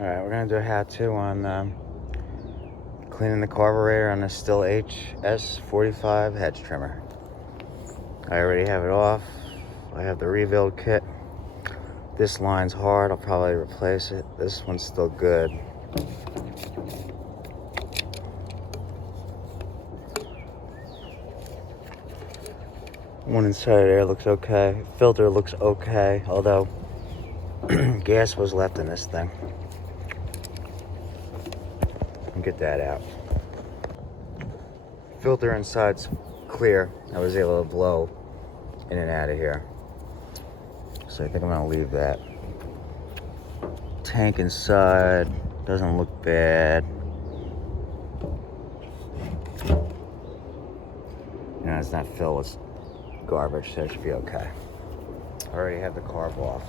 Alright, we're going to do a how-to on cleaning the carburetor on the Stihl HS45 Hedge trimmer. I already have it off. I have the rebuild kit. This line's hard. I'll probably replace it. This one's still good. One inside there looks okay. Filter looks okay, although gas was left in this thing. Get that out. Filter inside's clear. I was able to blow in and out of here, so I think I'm gonna leave that. Tank inside doesn't look bad. You know, it's not filled with garbage, so it should be okay. I already have the carb off.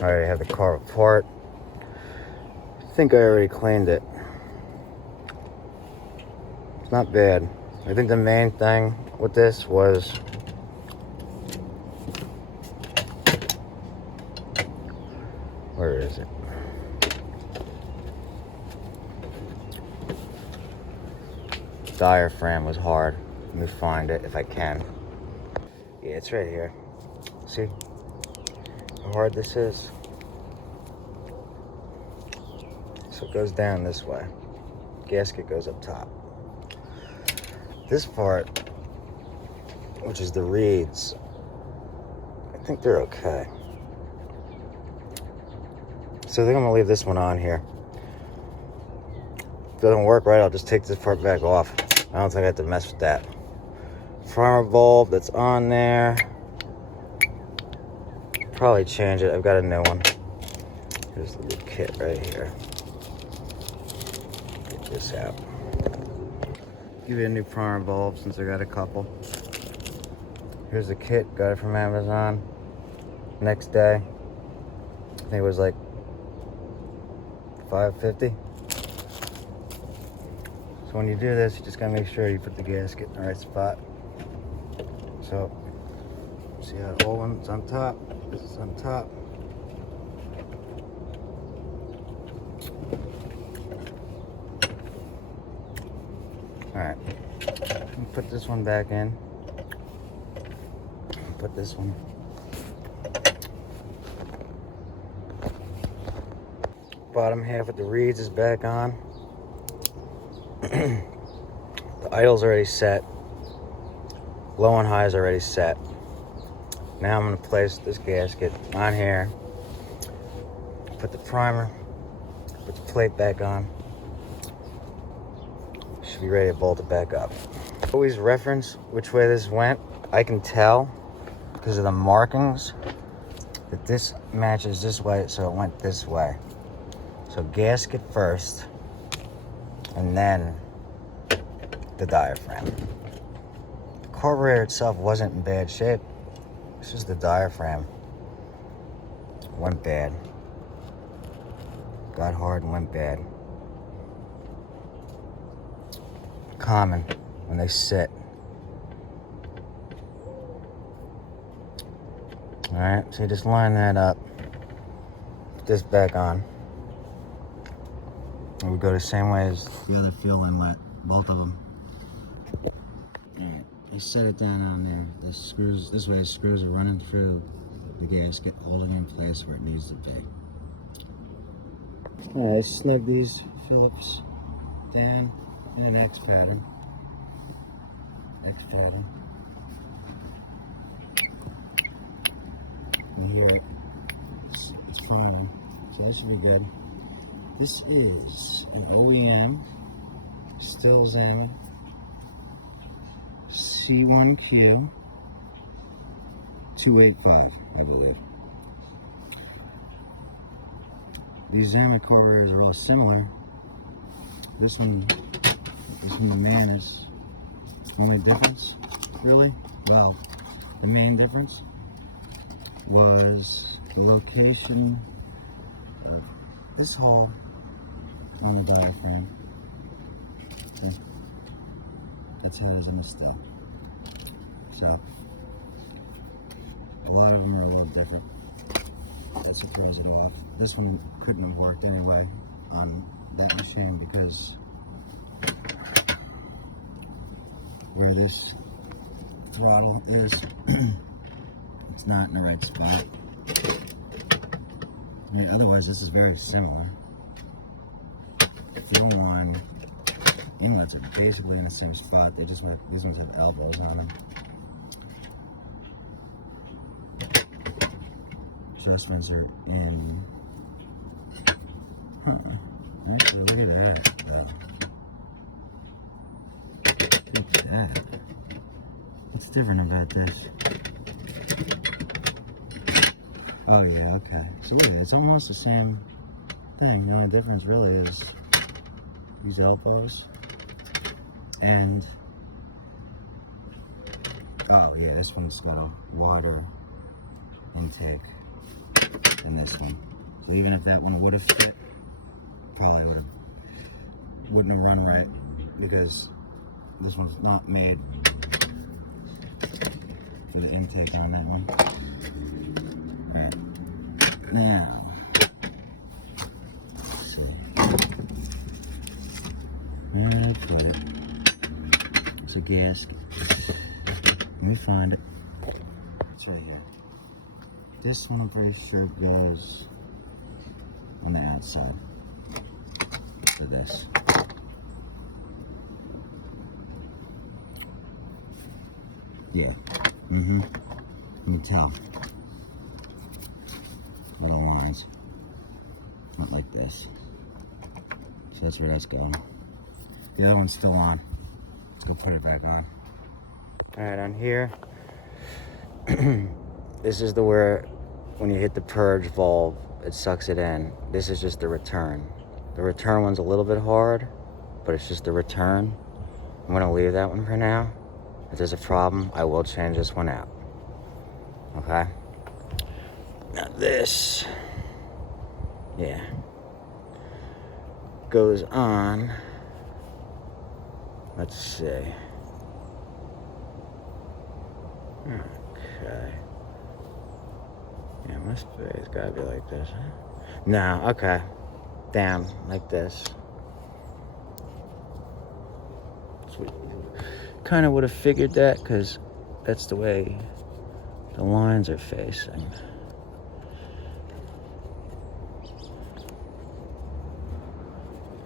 I already have the carb apart. I think I already cleaned it. It's not bad. I think the main thing with this was where is it? Diaphragm was hard. Let me find it if I can. Yeah, it's right here. See how hard this is? So it goes down this way. Gasket goes up top. This part, which is the reeds, I think they're okay. So I think I'm gonna leave this one on here. If it doesn't work right, I'll just take this part back off. I don't think I have to mess with that. Primer bulb that's on there. Probably change it. I've got a new one. Here's the new kit right here. Get this out. Give you a new primer bulb since I got a couple. Here's the kit. Got it from Amazon. Next day, I think it was like $5.50. So when you do this, you just gotta make sure you put the gasket in the right spot. So, see how the old one's on top? This is on top. Alright, put this one back in. Put this one. Bottom half of the reeds is back on. The idle's already set. Low and high is already set. Now I'm going to place this gasket on here. Put the primer. Put the plate back on. Should be ready to bolt it back up. Always reference which way this went. I can tell because of the markings that this matches this way, so it went this way. So gasket first, and then the diaphragm. The carburetor itself wasn't in bad shape. This is the diaphragm. Went bad. Got hard and went bad. Common when they sit. Alright, so you just line that up. Put this back on. And we go the same way as the other fuel inlet, both of them. Alright, I set it down on there. The screws, this way the screws are running through the gasket, holding in place where it needs to be. Alright, I snug these Phillips down in an X pattern. X pattern. And here, it's fine. So that should be good. This is an OEM Stihl Zama C1Q 285, I believe. These Zama carburetors are all similar. This one the man is the only difference, really. Well, the main difference was the location of this hole on the diaphragm. Okay. That's how it is on the Stihl. So A lot of them are a little different. That's what throws it off. This one couldn't have worked anyway on that machine because where this throttle is, it's not in the right spot. I mean, otherwise, this is very similar. Film line inlets are basically in the same spot. They just like these ones have elbows on them. Adjustments are in. Huh. Actually, look at that. Look at that. What's different about this? Oh yeah, okay. So yeah, it's almost the same thing. The only difference really is these elbows and oh yeah, this one's got a wider intake than this one. So even if that one would have fit, probably wouldn't have run right because this one's not made for the intake on that one. Alright. Now, let's see. Okay. It's a gasket. Let me find it. It's right here. This one I'm pretty sure goes on the outside for this. Yeah. You can tell. Little lines. Not like this. So that's where that's going. The other one's still on. Let's go put it back on. Alright, on here, this is where when you hit the purge valve, it sucks it in. This is just the return. The return one's a little bit hard, but it's just the return. I'm gonna leave that one for now. If there's a problem, I will change this one out. Okay? Now this, yeah, goes on, let's see. Okay. Yeah, it must be, it's gotta be like this, huh? No, okay. Down, like this. Sweet. Kind of would have figured that because that's the way the lines are facing.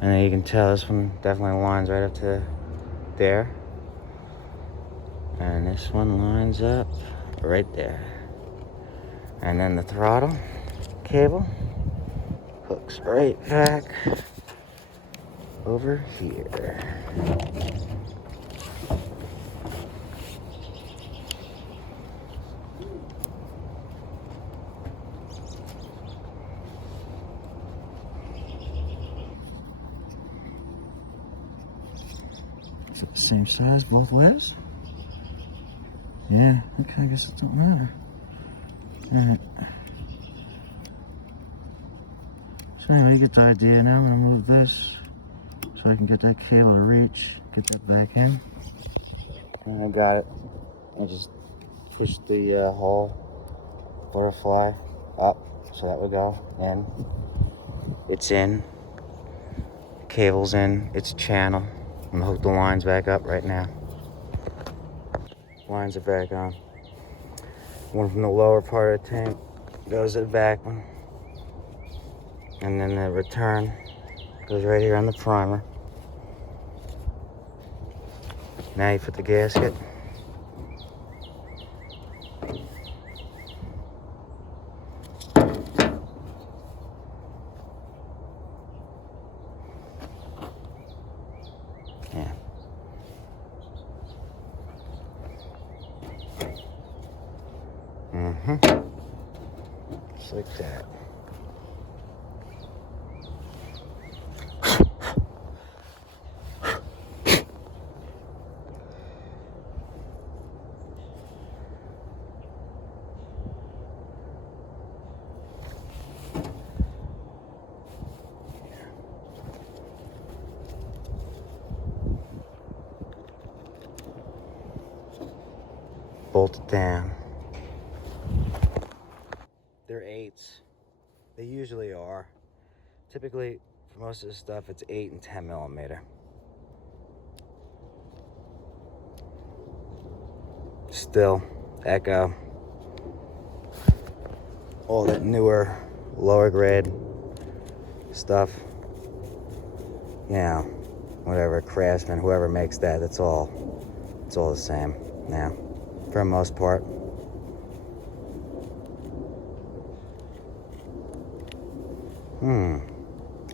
And then you can tell this one definitely lines right up to there. And this one lines up right there. And then the throttle cable hooks right back over here. Is it the same size both ways? Yeah, okay, I guess it don't matter. Alright. So anyway, you get the idea. Now I'm gonna move this so I can get that cable to reach, get that back in. And I got it. I just pushed the whole butterfly up so that would go in. It's in. The cable's in. It's channel. I'm gonna hook the lines back up right now. Lines are back on. One from the lower part of the tank goes to the back one. And then the return goes right here on the primer. Now you put the gasket. Yeah. Just like that. Bolt it down. they're 8s. They usually are. Typically, for most of this stuff, it's 8 and 10 millimeter. Stihl, Echo, all that newer, lower grade stuff. You know, whatever, Craftsman, whoever makes that, it's all the same now, for the most part.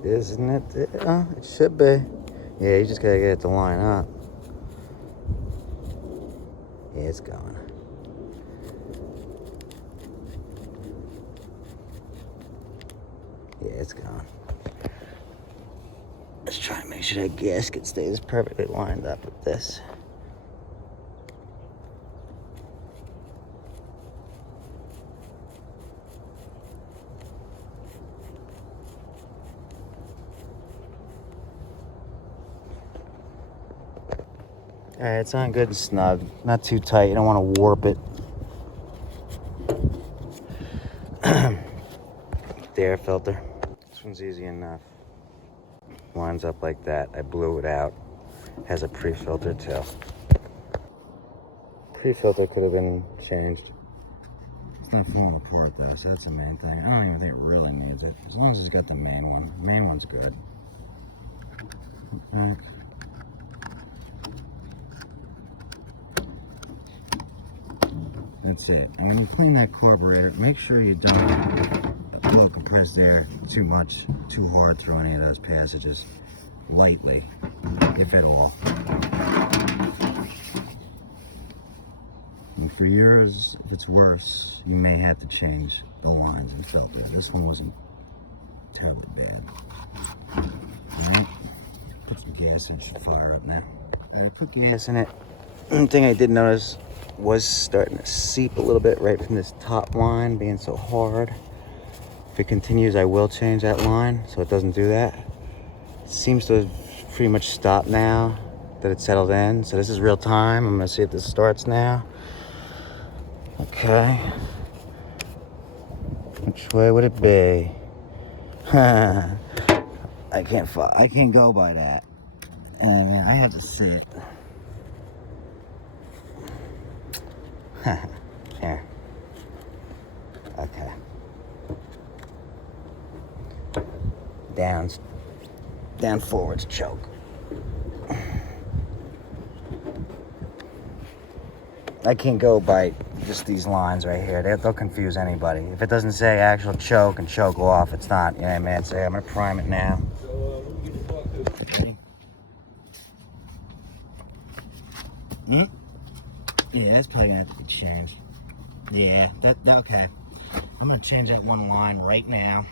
Isn't it? It should be. Yeah, you just gotta get it to line up. Yeah, it's going. Yeah, it's going. Let's try and make sure that gasket stays perfectly lined up with this. Alright, it's on good and snug. Not too tight. You don't want to warp it. The air filter. This one's easy enough. Lines up like that. I blew it out. Has a pre-filter too. Pre-filter could have been changed. It's not falling apart though, so that's the main thing. I don't even think it really needs it. As long as it's got the main one. The main one's good. That's it. And when you clean that carburetor, make sure you don't blow compressed air too much, too hard through any of those passages. Lightly, if at all. And for yours, if it's worse, you may have to change the lines and filter. This one wasn't terribly bad. Alright, put some gas in, it should fire up now. I put gas in it. One thing I did notice was starting to seep a little bit right from this top line being so hard. If it continues, I will change that line so it doesn't do that. It seems to have pretty much stopped now that it's settled in. So this is real time. I'm gonna see if this starts now. Okay. Which way would it be? I can't go by that. And I have to sit. Here. Okay. Down forwards choke. I can't go by just these lines right here. They'll confuse anybody. If it doesn't say actual choke and choke off, it's not. You know what I mean? So I'm gonna prime it now. Ready? Yeah, that's probably gonna have to be changed. Yeah, that okay. I'm gonna change that one line right now.